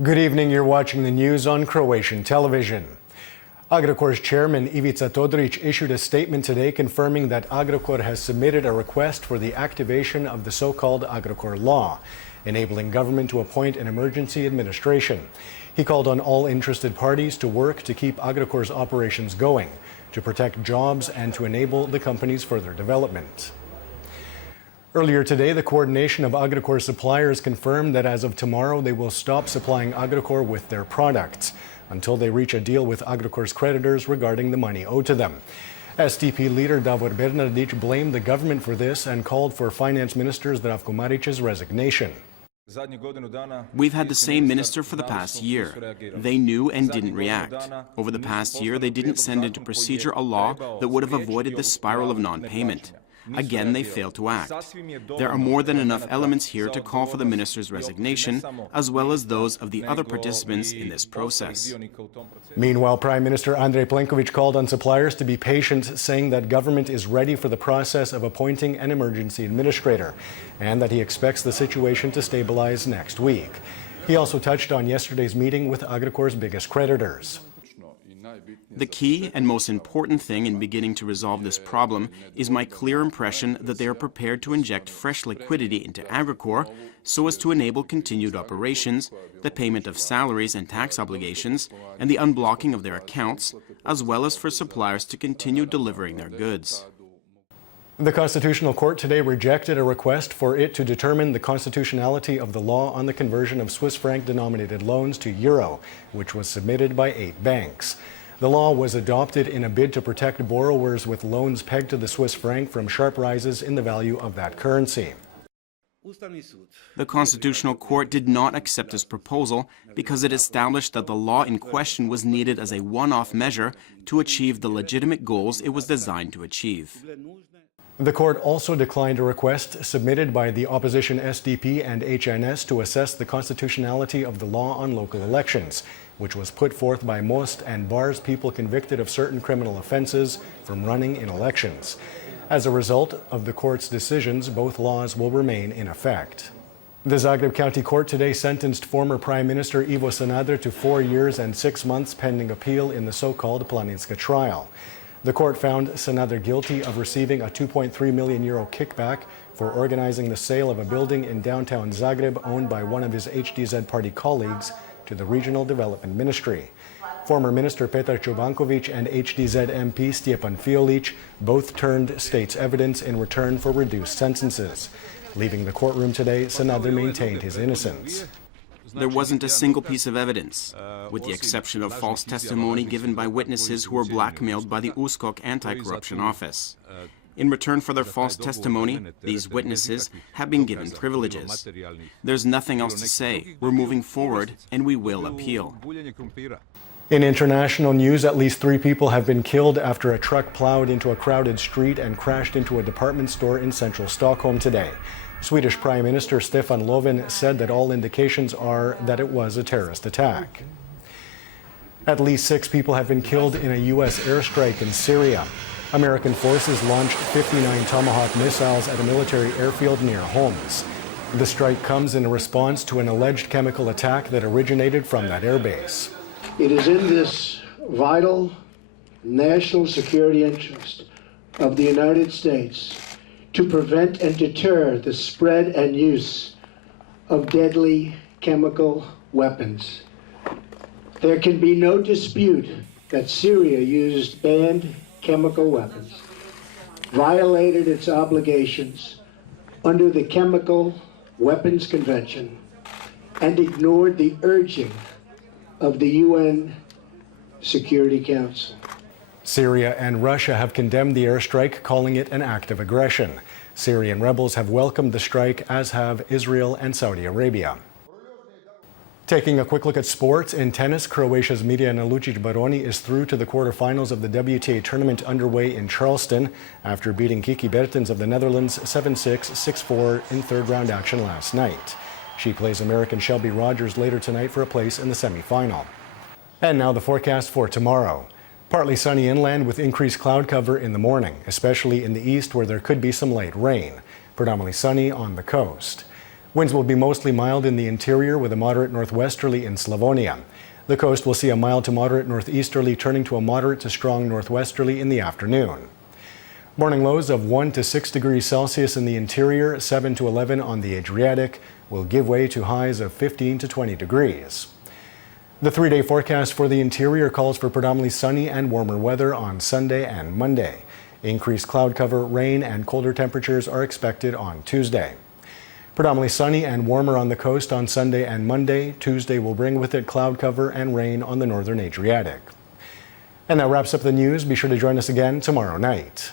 Good evening. You're watching the news on Croatian television. Agrokor's chairman Ivica Todorić issued a statement today confirming that Agrokor has submitted a request for the activation of the so-called Agrokor law, enabling government to appoint an emergency administration. He called on all interested parties to work to keep Agrokor's operations going, to protect jobs and to enable the company's further development. Earlier today, the coordination of Agrokor suppliers confirmed that as of tomorrow, they will stop supplying Agrokor with their products until they reach a deal with Agrokor's creditors regarding the money owed to them. SDP leader Davor Bernardić blamed the government for this and called for Finance Minister Zdravko Marić's resignation. We've had the same minister for the past year. They knew and didn't react. Over the past year, they didn't send into procedure a law that would have avoided the spiral of non-payment. Again, they failed to act. There are more than enough elements here to call for the minister's resignation, as well as those of the other participants in this process. Meanwhile, Prime Minister Andrej Plenković called on suppliers to be patient, saying that government is ready for the process of appointing an emergency administrator and that he expects the situation to stabilize next week. He also touched on yesterday's meeting with Agrokor's biggest creditors. The key and most important thing in beginning to resolve this problem is my clear impression that they are prepared to inject fresh liquidity into Agrokor so as to enable continued operations, the payment of salaries and tax obligations, and the unblocking of their accounts, as well as for suppliers to continue delivering their goods. The Constitutional Court today rejected a request for it to determine the constitutionality of the law on the conversion of Swiss franc-denominated loans to euro, which was submitted by 8 banks. The law was adopted in a bid to protect borrowers with loans pegged to the Swiss franc from sharp rises in the value of that currency. The Constitutional Court did not accept this proposal because it established that the law in question was needed as a one-off measure to achieve the legitimate goals it was designed to achieve. The court also declined a request submitted by the opposition SDP and HNS to assess the constitutionality of the law on local elections, which was put forth by Most and bars people convicted of certain criminal offenses from running in elections. As a result of the court's decisions, both laws will remain in effect. The Zagreb County Court today sentenced former Prime Minister Ivo Sanader to 4 years and 6 months pending appeal in the so-called Planinska trial. The court found Sanader guilty of receiving a 2.3 million euro kickback for organizing the sale of a building in downtown Zagreb owned by one of his HDZ party colleagues to the Regional Development Ministry. Former Minister Petar Čobanković and HDZ MP Stjepan Fiolić both turned state's evidence in return for reduced sentences. Leaving the courtroom today, Sanader maintained his innocence. There wasn't a single piece of evidence, with the exception of false testimony given by witnesses who were blackmailed by the USKOK anti-corruption office. In return for their false testimony, these witnesses have been given privileges. There's nothing else to say. We're moving forward, and we will appeal. In international news, at least 3 people have been killed after a truck plowed into a crowded street and crashed into a department store in central Stockholm today. Swedish Prime Minister Stefan Löfven said that all indications are that it was a terrorist attack. At least 6 people have been killed in a U.S. airstrike in Syria. American forces launched 59 Tomahawk missiles at a military airfield near Homs. The strike comes in response to an alleged chemical attack that originated from that airbase. It is in this vital national security interest of the United States to prevent and deter the spread and use of deadly chemical weapons. There can be no dispute that Syria used banned chemical weapons, violated its obligations under the Chemical Weapons Convention, and ignored the urging of the UN Security Council. Syria and Russia have condemned the airstrike, calling it an act of aggression. Syrian rebels have welcomed the strike, as have Israel and Saudi Arabia. Taking a quick look at sports, in tennis, Croatia's Mirjana Lucic-Baroni is through to the quarterfinals of the WTA tournament underway in Charleston after beating Kiki Bertens of the Netherlands 7-6, 6-4 in third-round action last night. She plays American Shelby Rogers later tonight for a place in the semifinal. And now the forecast for tomorrow. Partly sunny inland with increased cloud cover in the morning, especially in the east where there could be some light rain. Predominantly sunny on the coast. Winds will be mostly mild in the interior with a moderate northwesterly in Slavonia. The coast will see a mild to moderate northeasterly turning to a moderate to strong northwesterly in the afternoon. Morning lows of 1 to 6 degrees Celsius in the interior, 7 to 11 on the Adriatic, will give way to highs of 15 to 20 degrees. The three-day forecast for the interior calls for predominantly sunny and warmer weather on Sunday and Monday. Increased cloud cover, rain, and colder temperatures are expected on Tuesday. Predominantly sunny and warmer on the coast on Sunday and Monday. Tuesday will bring with it cloud cover and rain on the northern Adriatic. And that wraps up the news. Be sure to join us again tomorrow night.